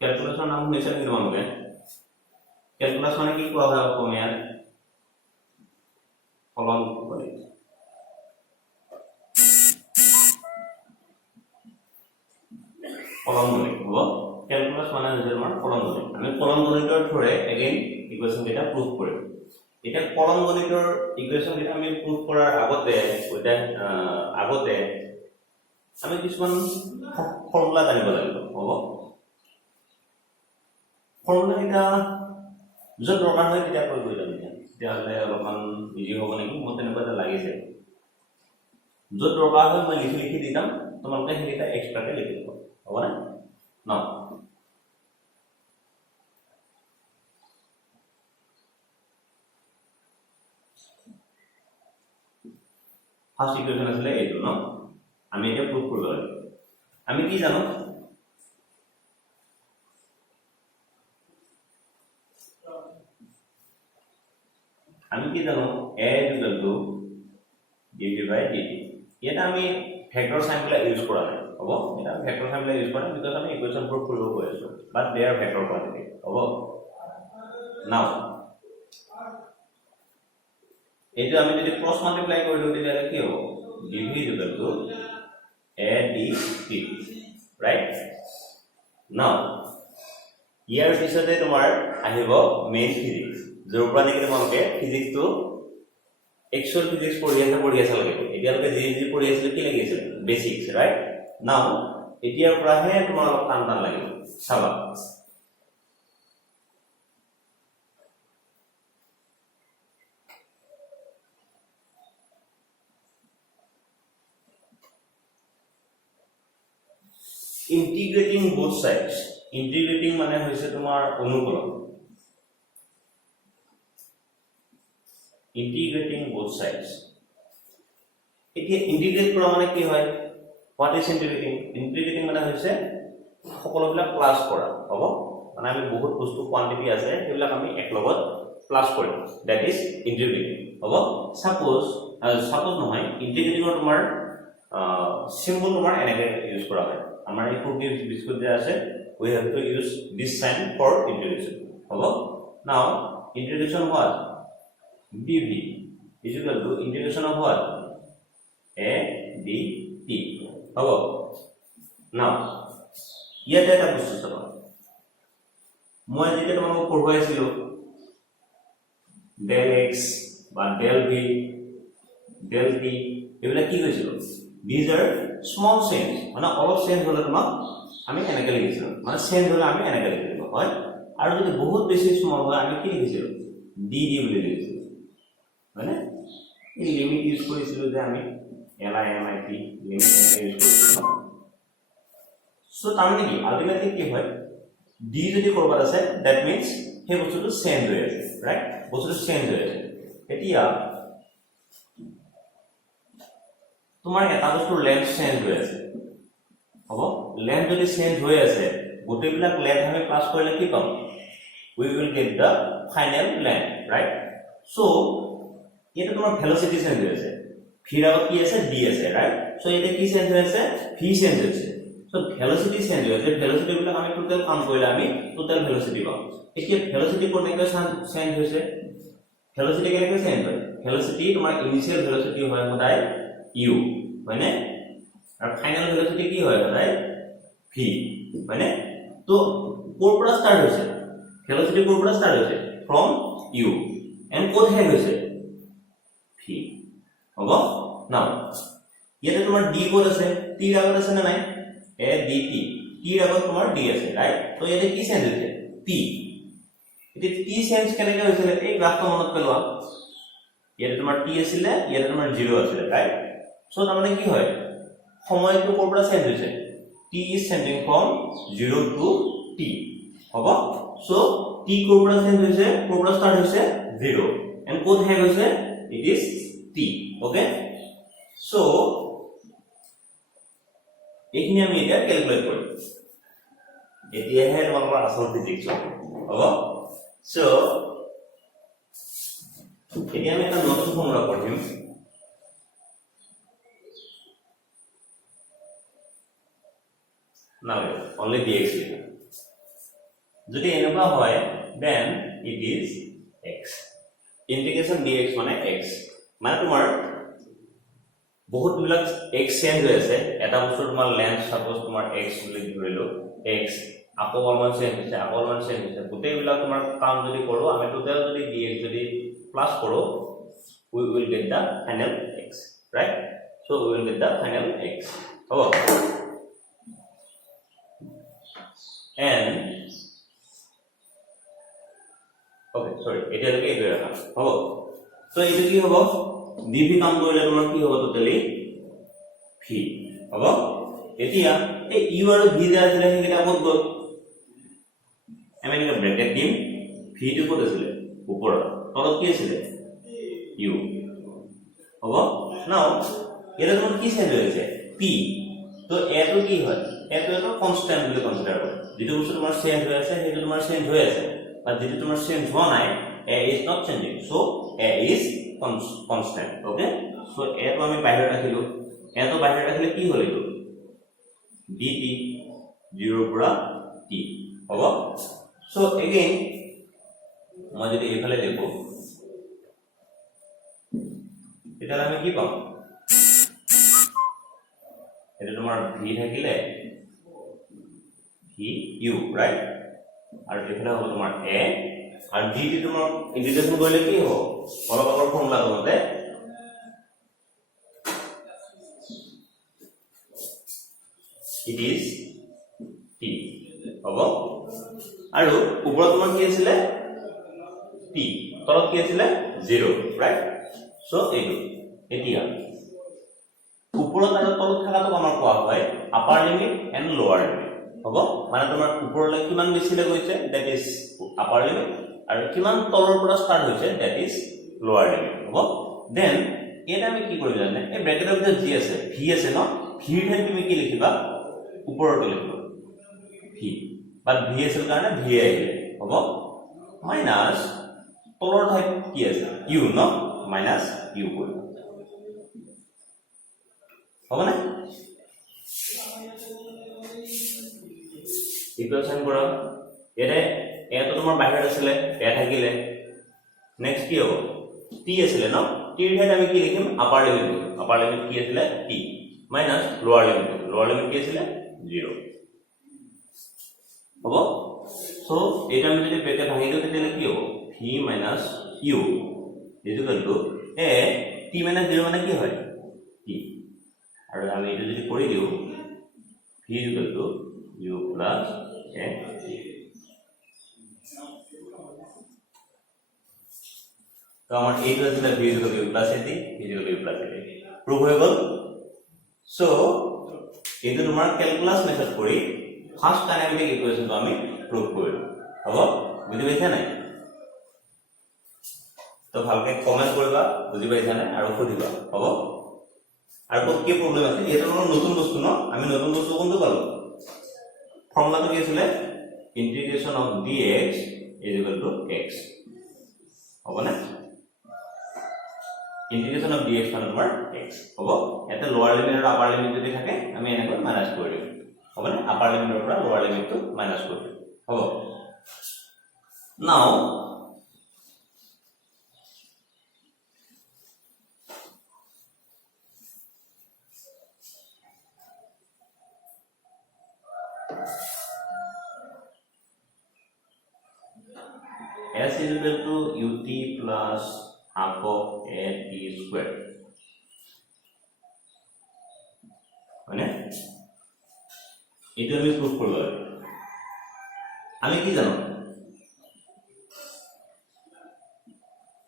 ক্যালকুলাসৰ নাম শুনিছে নেকি তোমালোকে ক্যালকুলাস মানে কি কোৱা হয় অসমীয়াত ফলন গণিত ফলন গণিত হ'ব ক্যালকুলাস মানে হৈছে তোমাৰ ফলন গণিত আমি ফলন গণিতৰ থ্ৰুৰে এগেইন ইকুৱেশ্যন কেইটা প্ৰুভ কৰিম এটা ফলন গণিতৰ ইকুৱেশ্যন কেইটা আমি প্ৰুভ কৰাৰ আগতে আমি কিছুমান ফৰ্মুলা জানিব লাগিব হ'ব ফৰ্মুলা কেইটা য'ত দৰকাৰ হয় তেতিয়া প্ৰয়োগ কৰি যাম তেতিয়াহ'লে অলপমান ইজি হ'ব নেকি মোৰ তেনেকুৱা এটা লাগিছে য'ত দৰকাৰ হয় মই লিখি দি যাম তোমালোকে সেইকেইটা এক্সট্ৰাকে লিখি দিব হ'বনে ন ফাৰ্ষ্ট ইকুৱেশ্যন আছিলে এইটো ন আমি এতিয়া প্ৰুভ কৰিব লাগিব আমি কি জানো আমি কি জানো a = dv by dt এটা আমি ভেক্টৰ সাইন বিলাক ইউজ কৰা নাই হ'ব এটা ভেক্টৰ সাইন বিলাক ইউজ কৰা বিকজ আমি ইকুৱেশ্যন প্ৰুভ কৰিব গৈ আছো but they R vector quantity হ'ব নাও এইটো আমি যদি ক্ৰস মাল্টিপ্লাই কৰিলো তেতিয়াহ'লে কি হ'ব dv = a dt right now ইয়াৰ পিছতে তোমাৰ আহিব মেইন ফিজিক্স যৰ পৰা নেকি তোমালোকে ফিজিক্সটো एक्चुअल फिजिक्स पढ़ी আছে লাগে এতিয়ালৈকে যি পঢ়ি আছিল কি লাগিছিল বেসিক্স রাইট নাও এতিয়াৰ পৰাহে তোমাৰ অলপ টান লাগিব চাবা ইন্টিগ্ৰেটিং both sides ইন্টিগ্ৰেটিং মানে হৈছে তোমাৰ অনুকলন integrating both sides এতিয়া ইন্টিগ্ৰেট কৰা মানে কি হয় what is integrating মানে হৈছে সকলোবিলাক প্লাস কৰা হ'ব মানে আমি বহুত বস্তু কোয়ান্টিটি আছে সেইবিলাক আমি এক লগত প্লাস কৰিম that is integrating হ'ব suppose নহয় integrating ৰ তোমাৰ সিম্বল তোমাৰ এনেকে ইউজ কৰা হয় আমাৰ এই কুকিজ বিস্কুট যে আছে we have to use this sign for integration হ'ব now integration what dv is equal to integration of what a dt hello now ইয়াতে এটা বস্তু চাবা মই যেতিয়া তোমাক পঢ়াইছিলো del x বা del v del t এগুলা কি হৈছিল these are small change মানে অলপ চেঞ্জ হলে তোমাক আমি এনেকে লিখিছিলো মানে চেঞ্জ হলে আমি এনেকে লিখিছিলো হয় আৰু যদি বহুত বেছি স্মল হয় আমি কি লিখিছিলো dd বুলি লিখিছিলো মানে এই লিমিট ইউজ কৰিছিলো যে আমি limit লিমিট ইউজ কৰিছিলো সো তাৰমানে কি আলটিমেটলি কি হয় d যদি কৰবাত আছে দ্যাট মিন্স হে বস্তুটো চেঞ্জ হৈ আছে ৰাইট বস্তুটো চেঞ্জ হৈ আছে এতিয়া তোমাৰ এটা বস্তুৰ লেন্থ চেঞ্জ হৈ আছে হ'ব লেন্থ যদি চেঞ্জ হৈ আছে গোটেইবিলাক লেন্থ আমি প্লাস কৰিলে কি পাম we will get the final length right so এটা তোমার ভেলোসিটি চেঞ্জ হয়েছে ভিৰ আগত কি আছে d আছে রাইট সো এটা কি চেঞ্জ হয়েছে v চেঞ্জ হয়েছে সো ভেলোসিটি চেঞ্জ হয়েছে ভেলোসিটি বিলাক আমি টোটাল কাউন্ট কৰিলে আমি টোটাল ভেলোসিটি পাম এতিয়া ভেলোসিটি কোনকে চেঞ্জ হয়েছে ভেলোসিটি কেনেকৈ চেঞ্জ হয় ভেলোসিটি তোমাৰ ইনিশিয়াল ভেলোসিটি হয় সদায় u মানে আৰু ফাইনাল ভেলোসিটি কি হয় সদায় v মানে তো কোৰ পৰা স্টাৰ্ট হৈছে ভেলোসিটি কোৰ পৰা স্টাৰ্ট হৈছে ফ্ৰম u এন্ড কোড হে হৈছে v হ'ব নাও ইয়াতে তোমাৰ d কোড আছে t ৰ আগত আছে না নাই a dt t ৰ আগত তোমাৰ d আছে ৰাইট তো ইয়াতে কি চেঞ্জ হৈছে t এটি t চেঞ্জ কেনেকৈ হৈছিল এই গ্ৰাফটো মনত পেলোৱা ইয়াতে তোমাৰ t আছিল ইয়াতে তোমাৰ 0 আছিল ৰাইট সো তাৰমানে কি হয় সময়টো কোৰ পৰা চেঞ্জ হৈছে t is changing from 0 to t হ'ব সো t কোৰ পৰা চেঞ্জ হৈছে কোৰ পৰা ষ্টাৰ্ট হৈছে 0 এন্ড কোড হে হৈছে it is t okay so এইখিনি আমি এটা ক্যালকুলেট কৰিম এতিয়াহে তোমালোকৰ আসল ফিজিক্স হ'ব সো এতিয়া আমি এটা নতুন ফৰ্মুলা পঢ়িম now only dx লিখা যদি এনেকুৱা হয় then it is x ইন্টিগ্ৰেশন dx মানে x মানে তোমাৰ বহুত বিলাক x চেঞ্জ হৈ আছে এটা বস্তু তোমাৰ লেন্থ সাপোজ তোমাৰ x বুলি ধৰিলো x আকৌ অলমান চেঞ্জ হৈছে গোটেই বিলাক তোমাৰ কাম যদি কৰো আমি টোটাল যদি dx যদি প্লাস কৰো we will get the final x right so we will get the final x হ'ব and okay sorry এটা লৈকে এইটো ৰাখা হ'ব so এইটো কি হ'ব dv কাম কৰিলে তোমাৰ কি হ'ব টোটালি v হ'ব এতিয়া এই u আৰু v যে আছিল সেইটা ক'ত গ'ল আমি এটা ব্ৰেকেট দিম v টো ক'ত আছিল ওপৰত তলত কি আছিল u হ'ব নাও এটা তোমাৰ কি চেঞ্জ হৈছে p তো এটো কি হয় এটো এটা কনস্ট্যান্ট বুলি কনসিডাৰ কৰা যেটো বস্তু তোমাৰ চেঞ্জ হৈ আছে সেইটো তোমাৰ চেঞ্জ হৈ আছে but যেটো তোমাৰ চেঞ্জ হোৱা নাই a is not changing so a is constant okay so a তো আমি বাহিৰত ৰাখিলো a তো বাহিৰত ৰাখিলে কি হ'ল এইটো dt 0 পৰা t হ'ব so again মই যদি এইফালে লিখো এটা আমি কি পাম এটা তোমাৰ v থাকিলে v u right আৰু এইফালে হ'ব তোমাৰ a আৰু dt তোমাৰ ইন্টিগ্ৰেশন কৰিলে কি হ'ব অলপ আগৰ ফৰ্মুলা মতে it is t হ'ব আৰু ওপৰত তোমাৰ কি আছিল t তলত কি আছিল 0 right so এইটো এতিয়া ওপৰত আৰু তলত থাকাটো আমাৰ কোৱা হয় আপাৰ লিমিট এন্ড লোৱাৰ লিমিট হ'ব মানে তোমাৰ ওপৰলৈ কিমান বেছিলে গৈছে that is আপাৰ লিমিট আৰু কিমান তলৰ পৰা স্টাৰ্ট হৈছে that is লোৱাৰ লিমিট হ'ব দেন এটা আমি কি কৰিম জানে এই ব্ৰেকেটৰ ভিতৰত জি আছে ভি আছে ন ভি ঠাইত তুমি কি লিখিবা ওপৰতে লিখিবা ভি বাট ভি আছিল কাৰণে ভি আহিলে হ'ব মাইনাস তলৰ ঠাইত কি আছে ইউ ন মাইনাস ইউ কৰিবা হ'ব না ইকুয়েশন কৰা এৰে এটো তোমাৰ বাহিৰত আছিল এ থাকিলে নেক্সট কি হ'ব টি আছিল ন টি ৰ ঠাইত আমি কি লিখিম আপাৰ লিমিট কি আছিল টি মাইনাস লোৱাৰ লিমিট কি আছিল 0 হ'ব সো এটা আমি যদি ব্ৰেকেট ভাঙি দিও তেতিয়া কি হ'ব v minus u equal to a t minus 0 মানে কি হয় t আৰু আমি এটা যদি কৰি দিও v equal to u plus a তো আমার এইটো আছিল v equal to u plus a t v equal to u plus a t proof হৈ গল সো এইটো তোমাৰ ক্যালকুলাস মেথড কৰি ফাৰ্স্ট ডাইনামিক ইকুয়েশনটো আমি প্ৰুফ কৰিলো হ'ব বুজি পাইছা নাই তো ভালকে কমেন্ট কৰিবা বুজি পাইছা নাই আৰু খুদিবা হ'ব আৰু কি প্ৰবলেম আছে এটা নতুন বস্তু ন আমি নতুন বস্তু কোনটো পালো ফৰ্মুলাটো কি আছিল ইন্টিগ্ৰেশন অফ dx x হ'ব না ইন্টিগ্ৰেশন অফ dx মানে তোমাৰ x হ'ব এটা লোৱাৰ লিমিট আৰু আপাৰ লিমিট যদি থাকে আমি এনেকৈ মাইনাস কৰি দিম হ'ব না আপাৰ লিমিটৰ পৰা লোৱাৰ লিমিটটো মাইনাস কৰি দিম হ'ব নাও s is equal to ut plus half of a t square মানে এটা আমি প্রুফ করব আমি কি জানো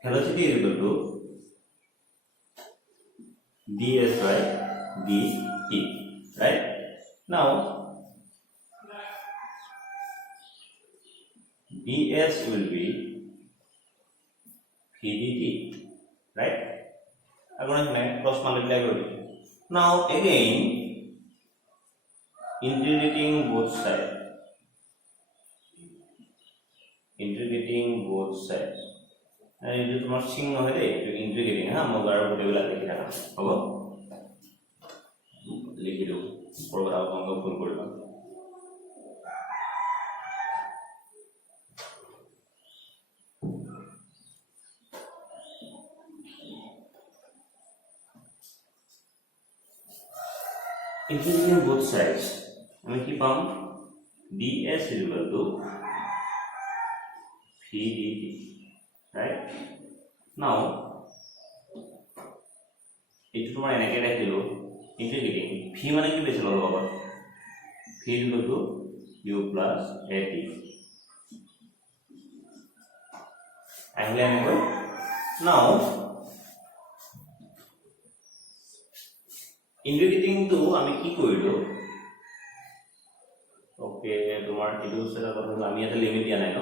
velocity is equal to ds by dt right now ds will be v dt right again cross multiply kori now again integrating both sides and it is not sing no hai integrating ha mogar table likhi rakha hobo likhi do program ko full koriba Integrating both sides, আমি কি পাম ds equal to v dt, right? Now এইটো তোমাৰ এনেকৈ ৰাখিলো ইন্টিগ্ৰেটিং v মানে কি বেছিল লগত v equal to u plus at আহিলে এনেকৈ now ইন্টিগ্ৰেটিং টু আমি কি কৰিলো ওকে তোমাৰ এইটো সেটা কথা আমি এটা লিমিট দিয়া নাই ন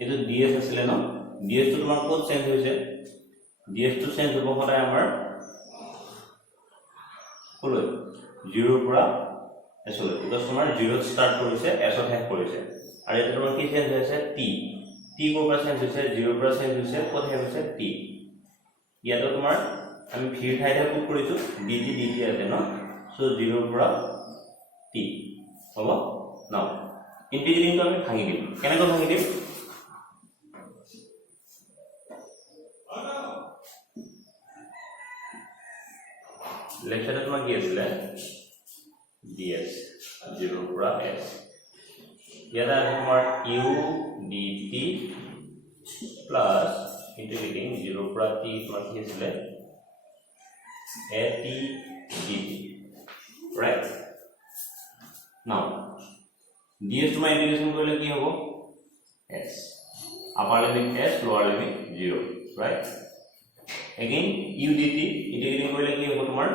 এইটো ds আছিল ন ds তো তোমাৰ কোড চেঞ্জ হৈছে ds তো চেঞ্জ হ'ব সদায় আমাৰ কলৈ 0 পৰা s লৈ because তোমাৰ 0 স্টাৰ্ট কৰিছে s ত শেষ কৰিছে আৰু এটা তোমাৰ কি চেঞ্জ হৈছে t t কোৰ পৰা চেঞ্জ হৈছে 0 পৰা চেঞ্জ হৈছে কোড শেষ হৈছে t ইয়াতো তোমাৰ আমি v ঠাইতে পুট কৰিছো dt dt আছে ন সো 0 পৰা t হ'ব নাও ইন্টিগ্ৰেটিং তো আমি ভাঙি দিম কেনেকৈ ভাঙি দিম লেকচাৰটো তোমাৰ কি আছিল ds 0 পৰা s ইয়াত তোমাৰ u dt প্লাস ইন্টিগ্ৰেটিং 0 পৰা t তোমাৰ কি আছিল at dt right now ds তোমাৰ ইন্টিগ্ৰেশন কৰিলে কি হ'ব s upper limit s lower limit 0 right again u dt ইন্টিগ্ৰেটিং কৰিলে কি হ'ব তোমাৰ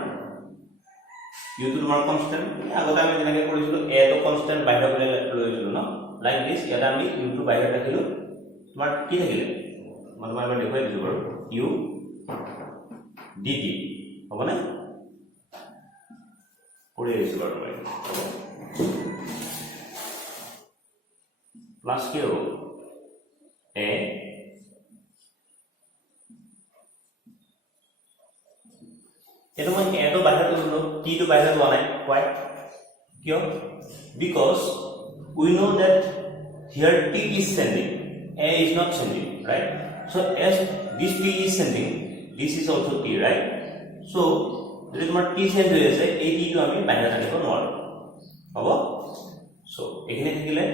u to তোমাৰ কনস্ট্যান্ট আগতে আমি যেনেকৈ কৰিছিলো a তো কনস্ট্যান্ট বাহিৰ কৰি লৈছিলো ন লাইক দিস ইয়াত আমি u to বাহিৰ ৰাখিলো তোমাৰ কি থাকিলে মই তোমাক এবাৰ দেখুৱাই দিছো বাৰু u dt হ'বনে কৰি দিছো বাৰু মই প্লাস কি হ'ব a এটো মই এটো বাহিৰ কৰিলো t to বাহিৰ লোৱা নাই why কিয় because we know that here t is sending a is not sending right so as this t is sending this is also t right so যদি তোমাৰ t send হৈ আছে এই t টো আমি বাহিৰ ৰাখিব নোৱাৰো হ'ব so এখানে থাকিলে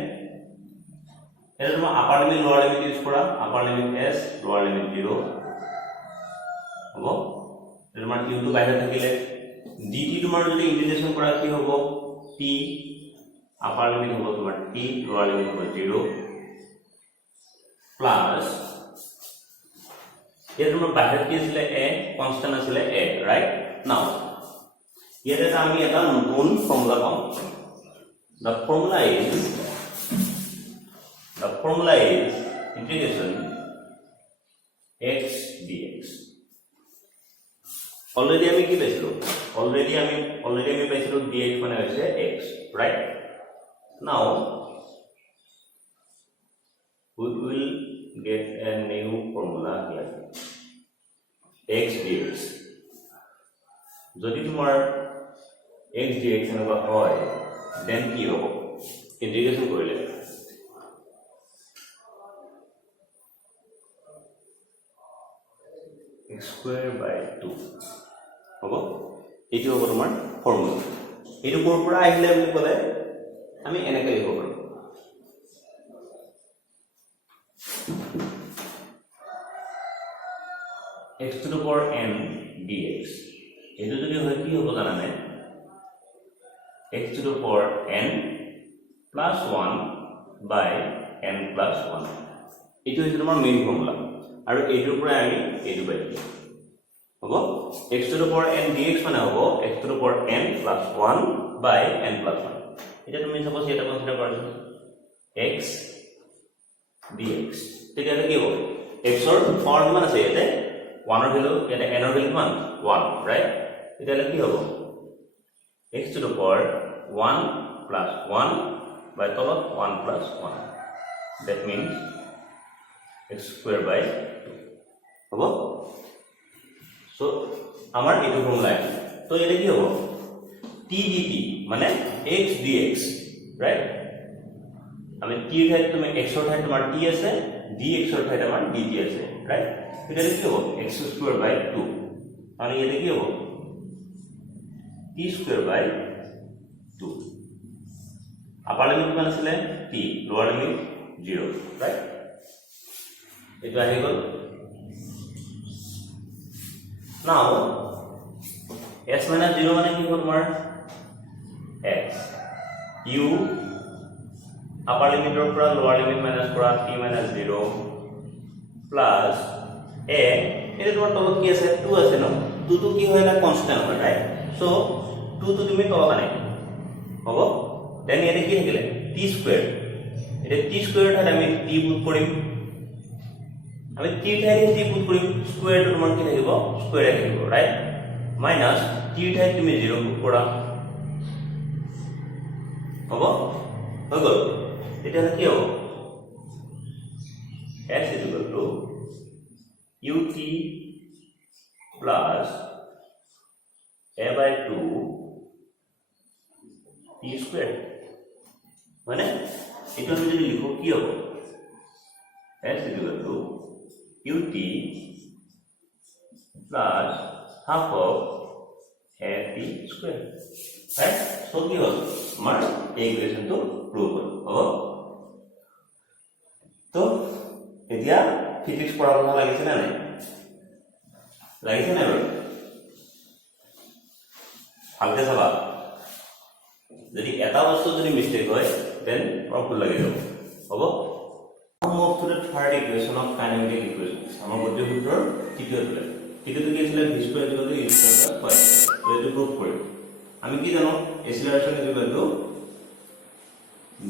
এটা তোমাৰ আপাৰ লিমিট লোৱাৰ লিমিট ইউজ কৰা আপাৰ লিমিট s লোৱাৰ লিমিট 0 হ'ব তোমাৰ u টো বাহিৰ থাকিলে dt তোমাৰ যদি ইন্টিগ্ৰেশন কৰা কি হ'ব t আপাৰ লিমিট হ'ব তোমাৰ t লোৱাৰ লিমিট হ'ব 0 প্লাস ইয়াত তোমাৰ বাহিৰ কি আছিল a কনস্ট্যান্ট আছিল a ৰাইট নাও ইয়াত এটা আমি এটা নতুন ফৰ্মুলা পাম the formula is integration x dx already আমি কি পাইছিলো already আমি পাইছিলো dx মানে হৈছে x right now we will get a new formula here x dx যদি তোমাৰ x dx এনেকুৱা হয় then কি হ'ব ইন্টিগ্ৰেশন কৰিলে x square by 2 হ'ব এইটো হ'ব তোমাৰ ফৰ্মুলা এইটো কোৰ পৰা আহিলে বুলি ক'লে আমি এনেকৈ লিখিব পাৰো x to the power n dx এইটো যদি হয় কি হ'ব জানানে x to the power n plus 1 by n plus 1 এইটো হৈছে তোমাৰ মেইন ফৰ্মুলা আৰু এইটোৰ পৰা আমি এইটো পাইছো হ'ব x to the power n dx মানে হ'ব x to the power n plus 1 by n plus 1 এটা তুমি সাপোজ এটা কনসিডাৰ কৰিছো x dx তেতিয়া কি হ'ব x ৰ পাৱাৰ কিমান আছে ইয়াতে 1 ৰ ভ্যালু ইয়াতে n ৰ ভ্যালু কিমান 1 ৰাইট তেতিয়া কি হ'ব x to the power 1 plus 1 by তলত 1 plus 1 that means x square by 2 হ'ব so আমাৰ এইটো ফৰ্মুলা তো এটা কি হ'ব t dt মানে x dx ৰাইট আমি t ৰ ঠাইত তুমি x ৰ ঠাইত তোমাৰ t আছে dx ৰ ঠাইত আমাৰ dt আছে ৰাইট এটা কি হ'ব x square by 2 আৰু এটা কি হ'ব t square by 2 upper limit কিমান আছিলে t লোৱাৰ লিমিট 0 ৰাইট এটো আহি গল নাও s minus 0 মানে কি হ'ল তোমাৰ x u আপাৰ লিমিটৰ পৰা লোৱাৰ লিমিট মাইনাস কৰা t minus 0 প্লাস a এটা তোমাৰ তলত কি আছে 2 আছে ন 2 তো কি হয় না কনস্ট্যান্ট হয় রাইট সো 2 তো তুমি তলত আনি হ'ব দেন এটা কি থাকিলে t স্কয়ার এটা t স্কয়ার ঠাইত আমি t পুট কৰিম আমি t ঠাইত t পুট কৰিম স্কয়াৰ তো তোমাৰ কি থাকিব স্কয়াৰ থাকিব ৰাইট মাইনাস t ঠাইত তুমি 0 পুট কৰা হ'ব হৈ গল এটা কি হ'ব x ut plus a by 2 t square মানে এটা আমি যদি লিখো কি হবে x ut plus half of a t square right so কি হল আমাৰ এই ইকুয়েশনটো প্রুভ হল হ'ব তো এতিয়া ফিজিক্স পঢ়াব লাগিছে না নাই লাগিছে না বাৰু ভালকে চাবা যদি এটা বস্তু যদি মিস্টেক হয় দেন ভুল লাগি যাব হ'ব move to the third equation of kinematic equations আমাৰ গতি সূত্ৰৰ তৃতীয়টো তৃতীয়টো কি আছিল v স্কয়াৰ = u স্কয়াৰ হয় তো এটো প্ৰুভ কৰিম আমি কি জানো acceleration =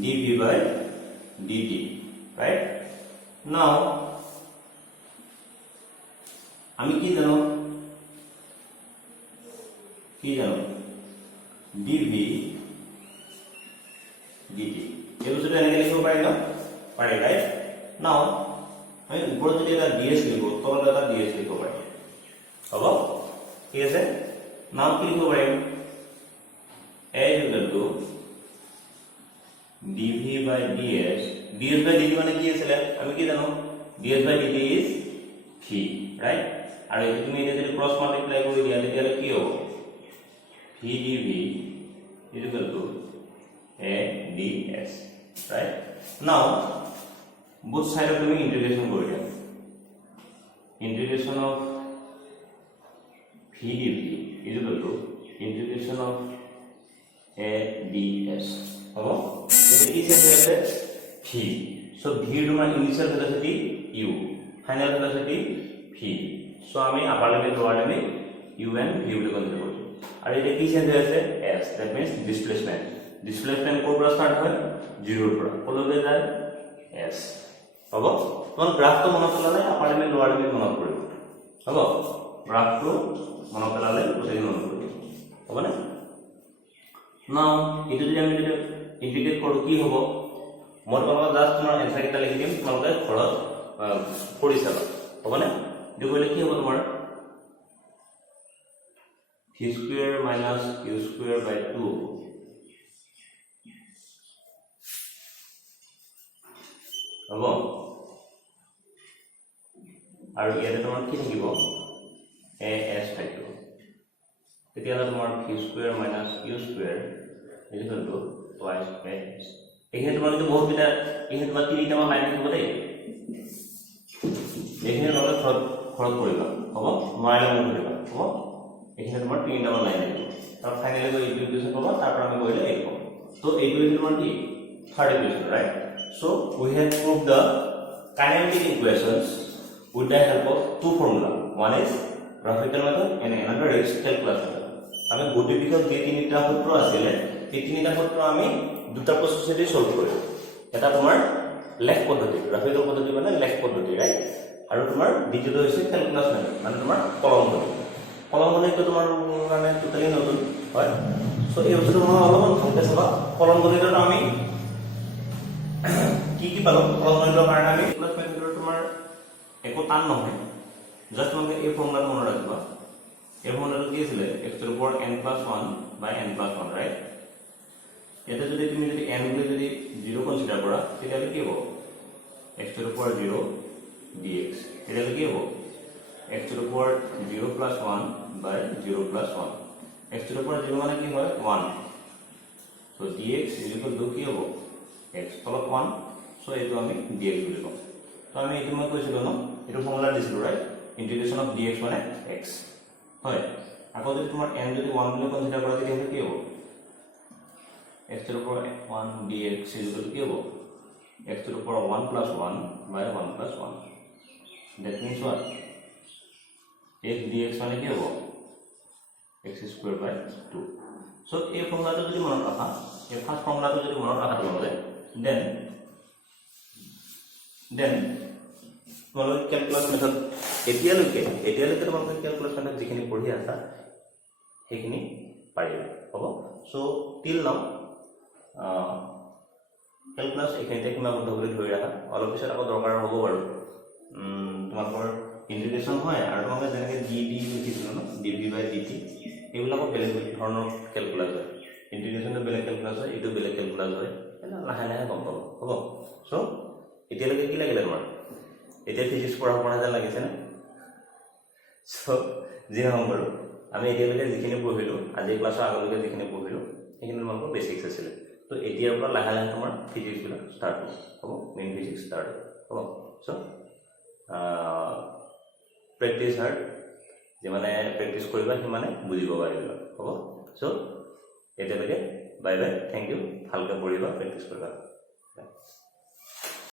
dv by dt right now আমি কি জানো dv dt এই বস্তুটো এনেকে লিখিব পাৰি না পাৰি ৰাইট নাও আমি উপৰত যদি এটা ds লিখো তলত এটা ds লিখিব পাৰি হ'ব ঠিক আছে নাও কি লিখিব পাৰিম a = dv by ds ds by dt মানে কি আছিল আমি কি জানো ds by dt is v right আৰু এই তুমি যদি ক্ৰস মাল্টিপ্লাই কৰি দিয়া তেতিয়া কি হ'ব v dv = a ds right now both side of the integration কৰি দিয়া integration of v dv = integration of a ds হ'ব যদি কি চেঞ্জ হৈছে v so v তোমাৰ initial velocity u final velocity v so আমি upper limit lower limit u and v বুলি consider কৰিছো আৰু এটা কি চেঞ্জ হৈছে s that means displacement কোৰ পৰা স্টাৰ্ট হয় 0 ৰ পৰা কলৈকে যায় s হ'ব তোমাক গ্ৰাফটো মনত পেলালে আপাৰ লিমিট লোয়াৰ লিমিট মনত পৰিব হ'ব গ্ৰাফটো মনত পেলালে গোটেই মনত পৰিব হ'বনে নাও এটো যদি আমি ইন্টিগ্ৰেট কৰো কি হ'ব মই তোমাক জাস্ট তোমাৰ এনসাৰ এটা লিখি দিম তোমালোকে ঘৰত কৰি চাবা হ'বনে এটো কৰিলে কি হ'ব তোমাৰ v square minus u square by 2 হ'ব আৰু ইয়াতে তোমাৰ কি থাকিব a s থাকিব তেতিয়া তোমাৰ v square minus u square = twice a s এখানে তোমালোকে বহুত কিটা এখানে তোমাৰ তিনিটা মান লাইন থাকিব দেই এখানে তোমালোকে খৰচ কৰিবা হ'ব মাইলা মন কৰিবা হ'ব এখানে তোমাৰ তিনিটা মান লাইন থাকিব তাৰ ফাইনালি গৈ ইকুয়েশন পাবা তাৰ পৰা আমি কৰিলে এই পাম তো এইটো হৈছে তোমাৰ কি third equation right so we have proved the kinematic equations with the help of two formula one is graphical method and another is calculus method আমি গতি বিষয়ক যে তিনিটা সূত্র আছিল এই তিনিটা সূত্র আমি দুটা প্রসেসে সলভ কৰিম এটা তোমাৰ লেখ পদ্ধতি গ্ৰাফিক্যাল পদ্ধতি মানে লেখ পদ্ধতি ৰাইট আৰু তোমাৰ দ্বিতীয়টো হৈছে ক্যালকুলাস মেথড মানে তোমাৰ কলম গণিত তোমাৰ মানে টোটালি নতুন হয় সো এই বস্তুটো মই অলপমান ভালকৈ চাবা কলম গণিতত আমি কি পালো কলম গণিতৰ কাৰণে আমি ক্যালকুলাস মেথডৰ তোমাৰ একো টান নহয় জাস্ট মানে এই ফৰ্মুলা মনত ৰাখিবা এই ফৰ্মুলাটো কি আছিল x to the power n+1 by n+1 right এটা যদি তুমি যদি n বুলি যদি 0 কনসিডাৰ কৰা তেতিয়া কি হ'ব x to the power 0 dx এটা কি হ'ব x to the power 0 plus 1 by 0 plus 1 x to the power 0 মানে কি হয় 1 So dx is equal to কি হ'ব x তলত 1 so এইটো আমি dx বুলি কম তো আমি এইটো মই কৈছিলো ন এইটো ফৰ্মুলা দিছিলো ৰাইট ইন্টিগ্ৰেশন অফ dx মানে x হয় আকৌ যদি তোমাৰ n যদি 1 বুলি কনসিডাৰ কৰা তেতিয়া কি হ'ব x to the power 1 dx is equal to কি হ'ব x to the power 1 plus 1 by 1 plus 1 that means what x dx মানে কি হ'ব x square by 2 so এই ফৰ্মুলাটো যদি মনত ৰাখা এই ফাৰ্স্ট ফৰ্মুলাটো যদি মনত ৰাখা তোমালোকে then তোমালোকে ক্যালকুলাস মেথড এতিয়ালৈকে তোমালোকে ক্যালকুলাস মেথড যিখিনি পঢ়ি আছা সেইখিনি পাৰিবা হ'ব so till now ক্যালকুলাস এখানে সীমাবদ্ধ কৰি ধৰি ৰাখা অলপ পিছত আকৌ দৰকাৰ হ'ব বাৰু তোমালোকৰ ইন্টিগ্ৰেশন হয় আৰু তোমালোকে যেনেকৈ dd লিখিছিল ন dv by dt এইবিলাকো বেলেগ ধৰণৰ ক্যালকুলাস হয় ইন্টিগ্ৰেশনটো বেলেগ ক্যালকুলাস হয় এইটো বেলেগ ক্যালকুলাস হয় এটা লাহে লাহে গম পাব হ'ব সো এতিয়ালৈকে কি লাগিলে তোমাৰ এতিয়া ফিজিক্স পঢ়া যেন লাগিছে না সো যি নহওক বাৰু আমি এতিয়ালৈকে যিখিনি পঢ়িলো আজি ক্লাছৰ আগলৈকে যিখিনি পঢ়িলো সেইখিনি তোমালোকৰ বেসিক্স আছিল তো এতিয়াৰ পৰা লাহে লাহে তোমাৰ ফিজিক্স বিলাক ষ্টাৰ্ট হ'ব মেইন ফিজিক্স ষ্টাৰ্ট হ'ব সো প্ৰেক্টিস হাৰ্ড যিমানে প্ৰেক্টিস কৰিবা সিমানে বুজিব পাৰিবা হ'ব সো এতিয়ালৈকে বাই বাই থ্যাংক ইউ ভালকৈ পঢ়িবা প্ৰেক্টিস কৰিবা